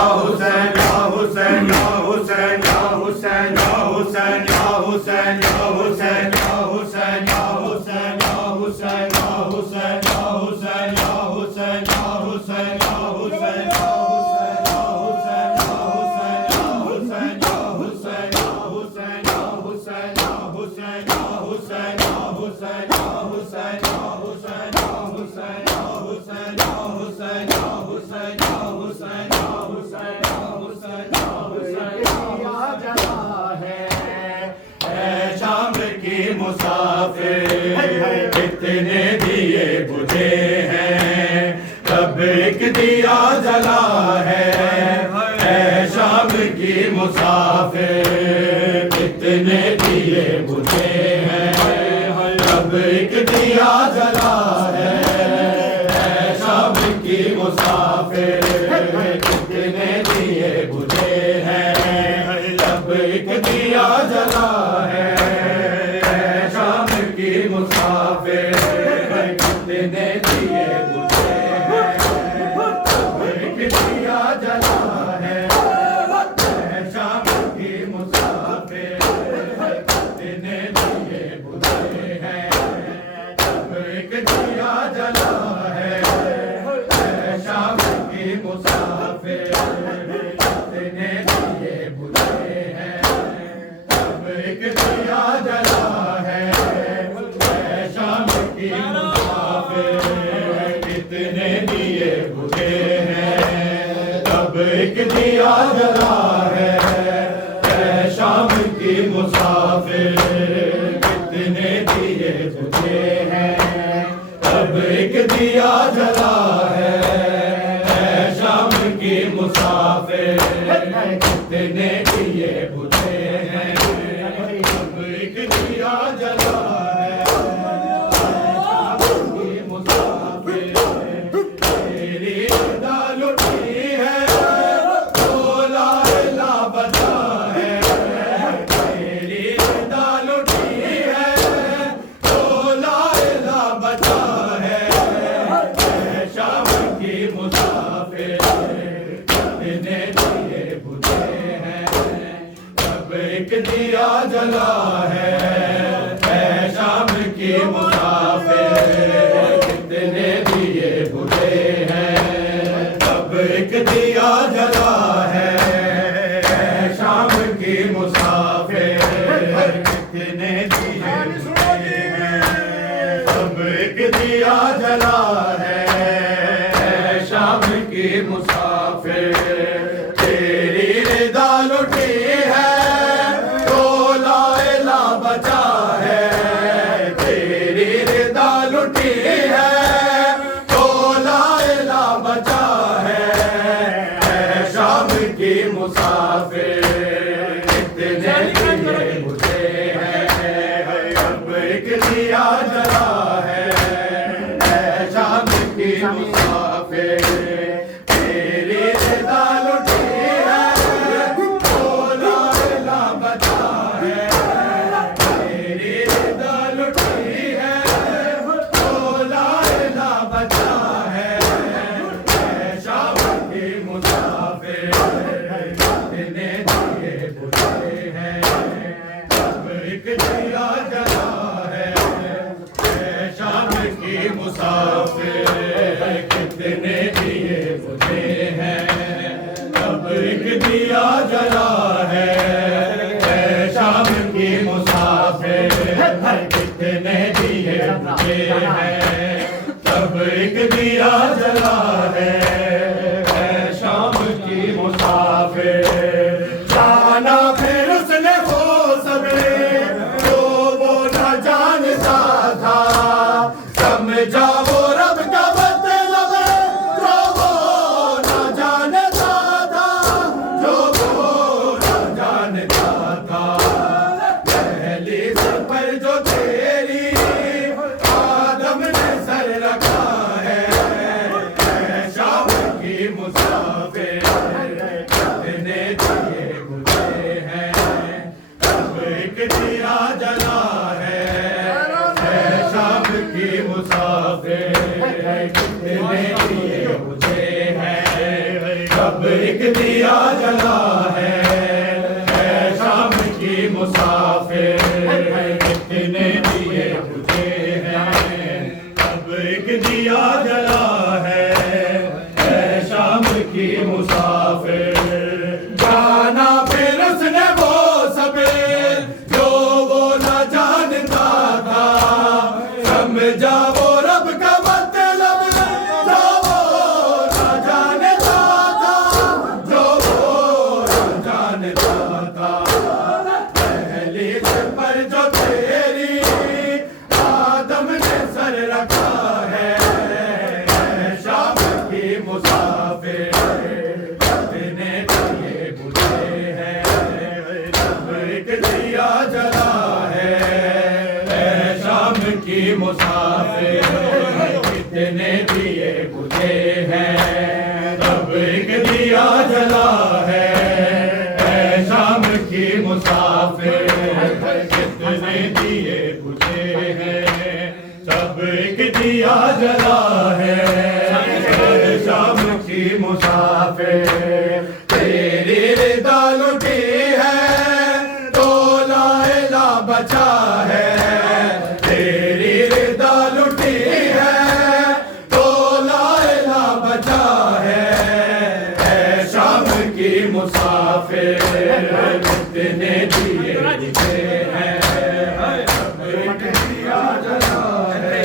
Hussein, Ya Hussein, Ya Hussein, Ya Hussein, Ya Hussein, Ya Hussein, Ya Hussein, Ya Hussein, Ya Hussein, Ya Hussein, Ya Hussein, Ya Hussein, Ya Hussein, Ya Hussein, Ya Hussein, Ya मुसाफिर कितने दिए बुझे हैं, कब एक दिया जला है। शाम की मुसाफिर कितने दिए बुझे हैं, कब एक दिया जला है। शाम की मुसाफिर कितने दिए बुझे हैं, कब एक दिया जला है। मुसाफिर कितने दिए बुझे हैं, एक दिया जला है। शाम की मुसाफिर कितने दिए बुझे हैं, एक दिया जला है। शाम की मुसाफिर कितने दिए बुझे हैं, एक दिया जला है। कितने दिए बुझे हैं, तब एक दिया जला है। शाम की मुसाफिर कितने दिए बुझे हैं, तब एक दिया जला है। शाम की मुसाफिर कितने दिए बुझे हैं, तब एक दिया जला है। एक दिया जला है। शाम की मुसाफिर कितने दिए बुझे हैं, तब एक दिया जला है। शाम की मुसाफिर कितने दिए बुझे हैं, तब एक दिया जला है। शाम की मुसाफिर तेरी रिदा लुटी है, बचा है। तेरी रिदा लुटी है, तो लाइला बचा है। शाम की मुसाफिर कितने दिए बुझे हैं, अब एक दिया जला है। शाम की मुसाफिर तेरी रिदा लुटी है, तो लाइला बचा है। मुसाफिर कितने दिए बुझे हैं, अब एक दिया जला है। शाम की मुसाफिर कितने दिए बुझे हैं, तब एक दिया जला है। शाम की मुसाफिर जाना फिर उसने हो सबने, जो वो न जानता था। समझा वो रब का मतलब, जो वो न जानता था, जो वो न जानता था। पहली सर पर जो तेरी आदम ने सर रखा है। शाम की मुसाफिर कितने एक दिया जला है शाम की मुसाफिर, कितने दिए बुझे हैं अब एक दिया जला है शाम की मुसाफिर। जाना फिर उसने वो सबेर जो वो न जानता था, समझा वो रब का मतलब जो वो न जानता था, जो वो न जानता था। पहली पर जो तेरी आदम ने सर रखा है शाम की मुसाफिर, कितने दिए बुझे हैं अब एक दिया जला है शाम की मुसाफिर, कितने दिए बुझे हैं अब एक दिया जला है शाम की मुसाफिर, कितने दिए बुझे हैं सब एक दिया जला है शाम की मुसाफिर। तेरी रिदा लुटी है तो लाइला बचा है, तेरी रिदा लुटी है तो लाइला बचा है शाम की मुसाफिर, कितने दिए बुझे हैं अब एक दिया जला है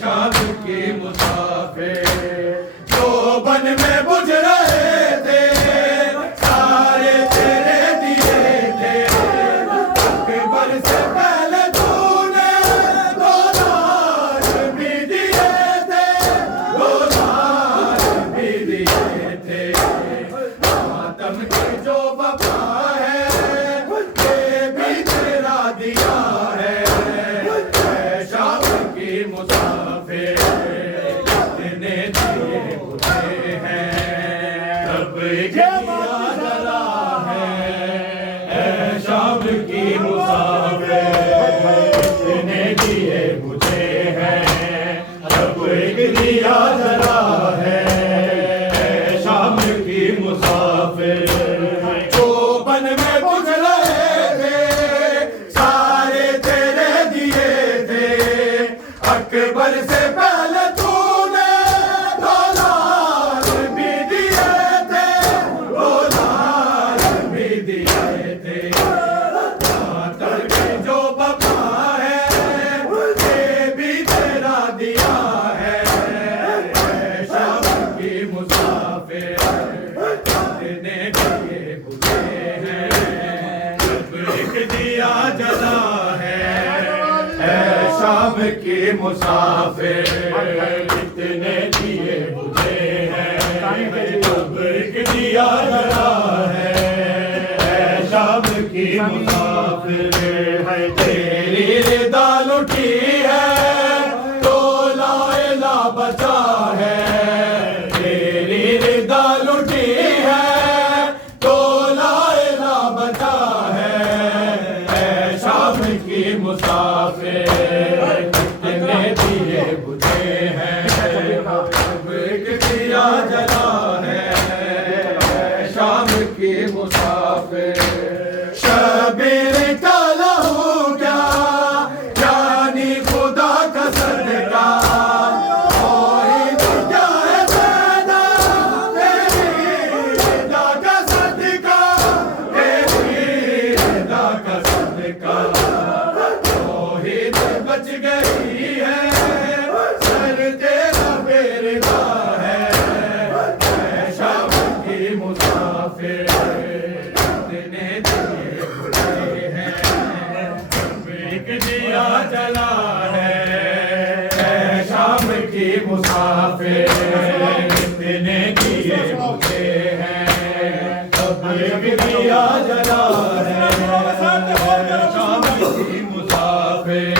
शाम की मुसाफिर। जो बन में बुझ रहे थे सारे तेरे दिए थे, अकबर से पहले तूने दो लाख भी दिए थे, दो लाख भी दिए थे। मातम की जो वफा है ये भी तेरा दिया है शाम की मुसाफिर, कितने दिए बुझे हैं अब एक दिया जला है शाम की मुसाफिर, कितने दिए बुझे हैं अब एक दिया जला है शाम की मुसाफिर। जो बन में बुझ रहे थे सारे तेरे दिए थे, अकबर से पहले तूने दो लाख भी दिए थे, दो लाख भी दिए थे। मातर की जो वफा है ये भी तेरा दिया है शाम की मुसाफिर, कितने दिए बुझे हैं अब एक दिया जला है शाम की मुसाफिर, कितने दिए बुझे हैं अब एक दिया जला है शाम की मुसाफिर। तेरी रिदा लुटी है तो लाइला बचा है, तेरी रिदा लुटी है तो लाइला बचा है शाम की मुसाफिर, कितने दिए बुझे हैं अब एक दिया जला है शाम की मुसाफिर। शबीर का लहू क्या यानी खुदा का सदका, कोई तो क्या है पैदा तेरी रिदा का सदका, तेरी रिदा का सदका। तौहीद बच गई है सर तेरा बेरिदा है शाम की मुसाफिर, कितने दिए बुझे हैं अब एक दिया जला है शाम की मुसाफिर, कितने दिए बुझे हैं अब एक दिया जला है शाम की मुसाफिर।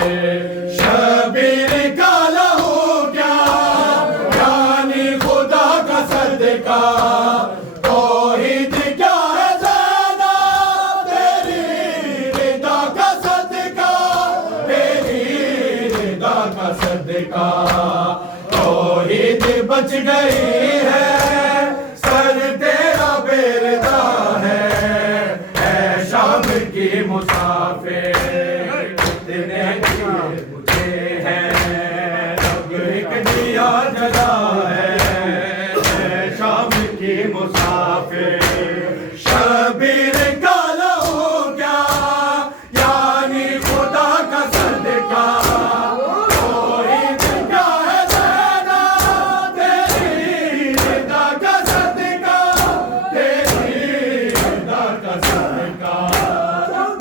शबीर का लहू क्या यानी खुदा का सदका, तौहीद क्या की मुसाफिर शबीर का लहू क्या यानी खुदा का सदका कोई दिन क्या है ज़ैदा तेरी रिदा का सदका तेरी रिदा का सदका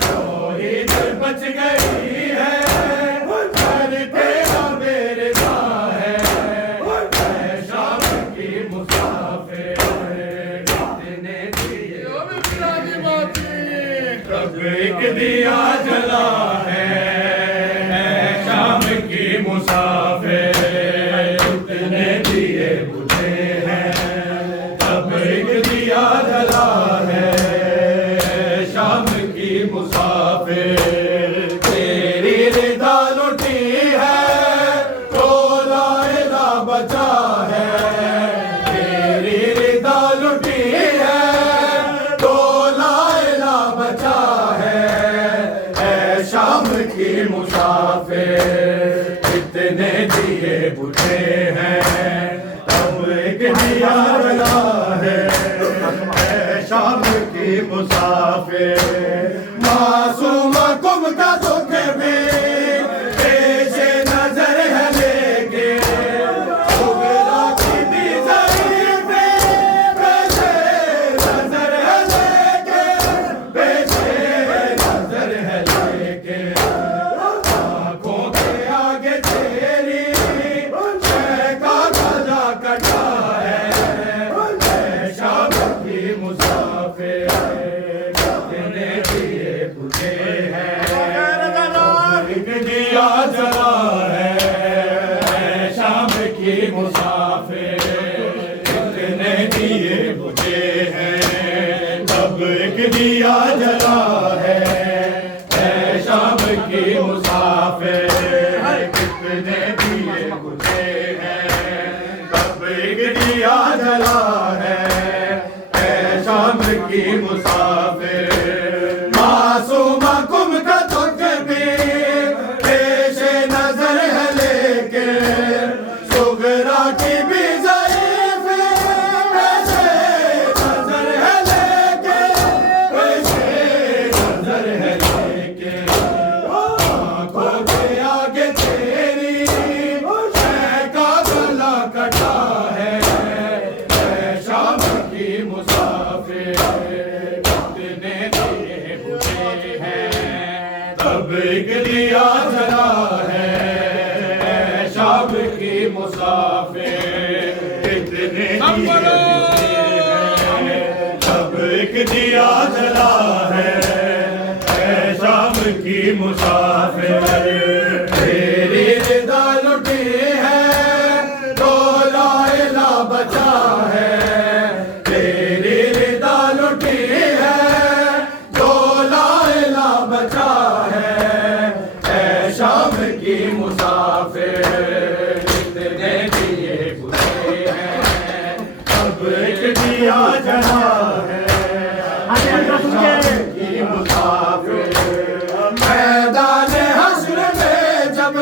कोई दिल बच गई है पर तेरा बेरदा है मैं शाम की मुसाफिर कितने दिए कब एक दिया जला है शाम की मुसाफिर कितने दिए बुझे हैं कब एक दिया जला है शाम की मुसाफिर तेरी रिदा लुटी है तो लाइला बचा है तेरी रिदा लुटी है तो लाइला बचा है ऐ शाम की मुसाफिर कितने दिए बुझे हैं अब एक दिया जला है ऐ शाम की मुसाफिर मासूम कुम का दुख भी पेश नजर है लेके उगला की भी ज़रीफ़ पेश नजर है लेके पेश नजर है लेके आँखों के आगे तेरी शय का गला कटा है ऐ शाम की मुसाफिर कितने दिए बुझे हैं एक दिया जला है शाम की मुसाफिर कितने दिए बुझे हैं तब एक दिया जला है शाम की मुसाफिर कितने दिए बुझे हैं तब एक दिया जला है शाम की मुसाफिर मासूम कुम का तुझ भी पेश नजर है लेके सुगरा की भी ज़रीफ़ पेश नजर है लेके पेश नजर है लेके आँखों के आगे तेरी शय का गला कटा है ऐ शाम की मुसाफिर कितने दिए बुझे हैं तब एक दिया जला है शाम की मुसाफिर कितने दिए बुझे हैं तब एक दिया जला है शाम की मुसाफिर तेरी रिदा लुटी है तो लाइला बचा है तेरी रिदा लुटी है तो लाइला बचा है ऐ शाम की मुसाफिर कितने दिए बुझे हैं अब एक दिया जला है शाम की मुसाफिर मैदान हश्र में जब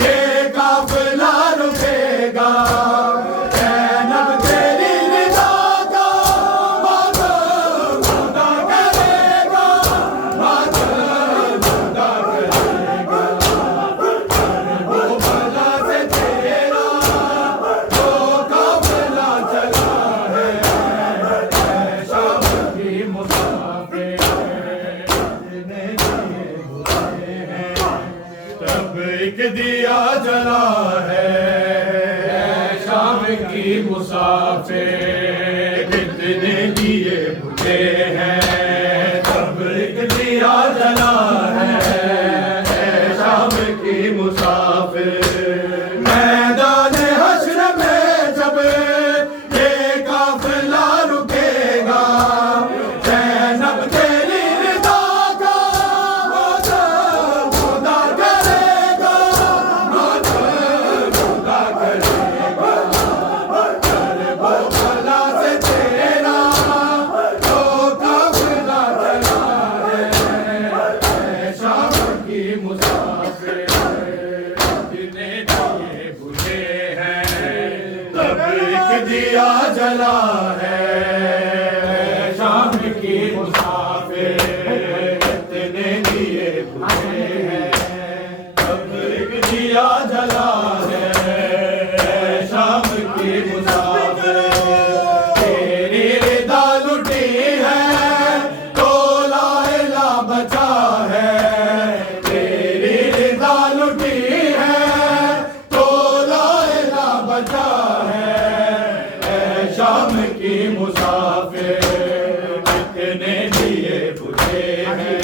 ये काफिला रुकेगा ज़ैनब तेरी रिदा का मातम खुदा करेगा मातम खुदा करेगा वो भला से तेरा तो काफिला चला है ऐ शाम की मुसाफिर कितने दिए बुझे हैं तब एक दिया जला है ऐ शाम की मुसाफिर कितने दिए बुझे हैं तब एक दिया जला है ऐ शाम की मुसाफिर मैदान हश्र में जब ये काफिला रुकेगा ज़ैनब तेरी रिदा का मातम खुदा करेगा मातम खुदा करेगा वो भला से तेरा है शाम की मुसाफिर कितने दिए बुझे हैं तब एक दिया जला है शाम की मुसाफिर तेरी रिदा लुटी है तो लाइला बचा है तेरी रिदा लुटी है तो लाइला बचा है शाम की मुसाफिर कितने दिए बुझे हैं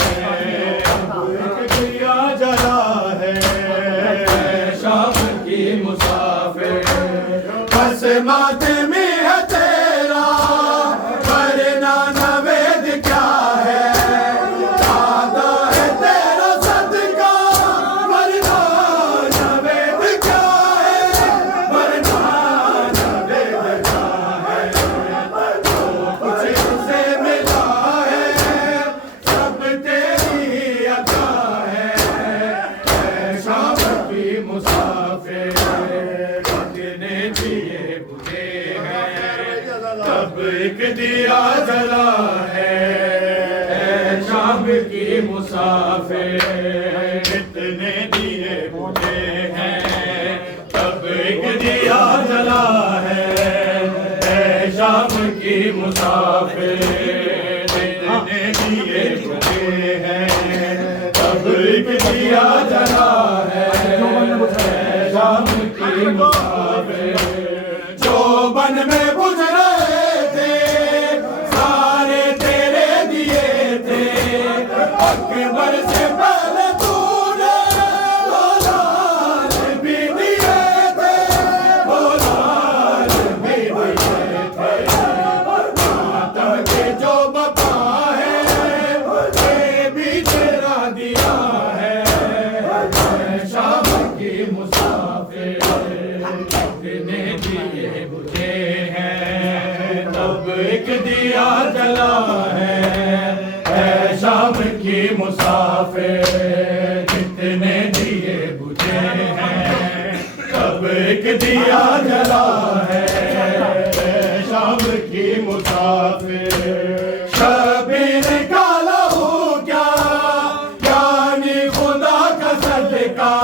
दिया जला है शाम की मुसाफिर बस माथे में है तेरा वरना नवेद क्या है आधा है तेरा सदका वरना नवेद क्या है वरना नवेद क्या है कुछ से मिला है सब तेरी अता है शाम की मुसाफिर कितने दिए बुझे हैं तब एक दिया जला है शाम की मुसाफिर कितने दिए बुझे हैं तब एक दिया जला है शाम की मुसाफिर कितने दिए बुझे हैं तब एक दिया जला है शाम की मुसाफिर जो बन में बुझ रहे थे सारे तेरे दिए थे अकबर से पहले तूने लाल भी दिए थे लाल भी दिए थे मातम के जो बता है ये भी तेरा दिया है शाम की मुसाफिर कितने दिए बुझे हैं तब एक दिया जला है शाम की मुसाफिर कितने दिए बुझे हैं तब एक दिया जला है शाम की मुसाफिर शबीर काला हूँ क्या यानी खुदा का सदका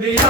दिया